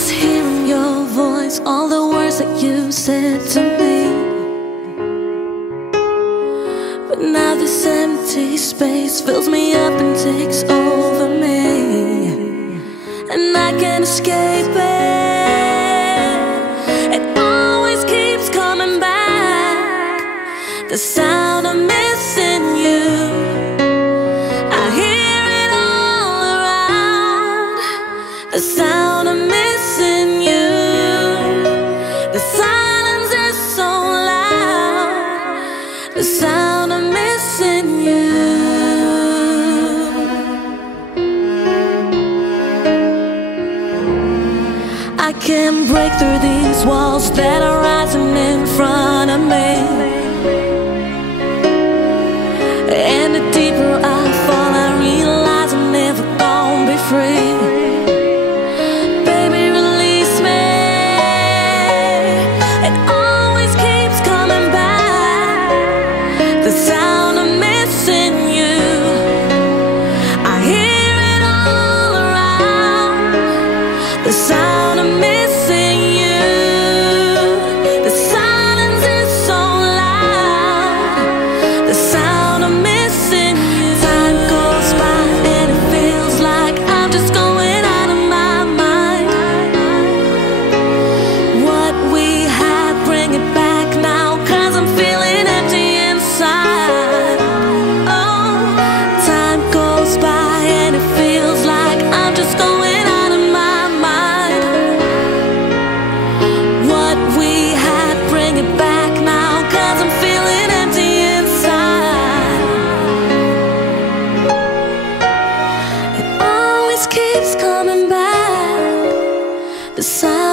miss hearing your voice, all the words that you said to me. But now this empty space fills me up and takes over me, and I can't escape it. It always keeps coming back, the sound of missing you. I hear it all around, the sound of missing you. The silence is so loud, the sound of missing you. I can't break through these walls that are rising in front of me, and the deeper I fall, I realize I'm never gonna be free. Baby, release me. It always keeps coming back, the sound of missing you. I hear it all around, the sound of missing you. The silence is so loud, the sound of missing you. Time goes by and it feels like I'm just going out of my mind. What we had, bring it back now, 'cause I'm feeling empty inside. Oh, time goes by and it feels like I'm just going out of my mind. What we had, bring it back now, 'cause I'm feeling empty inside. It always keeps coming back, the sound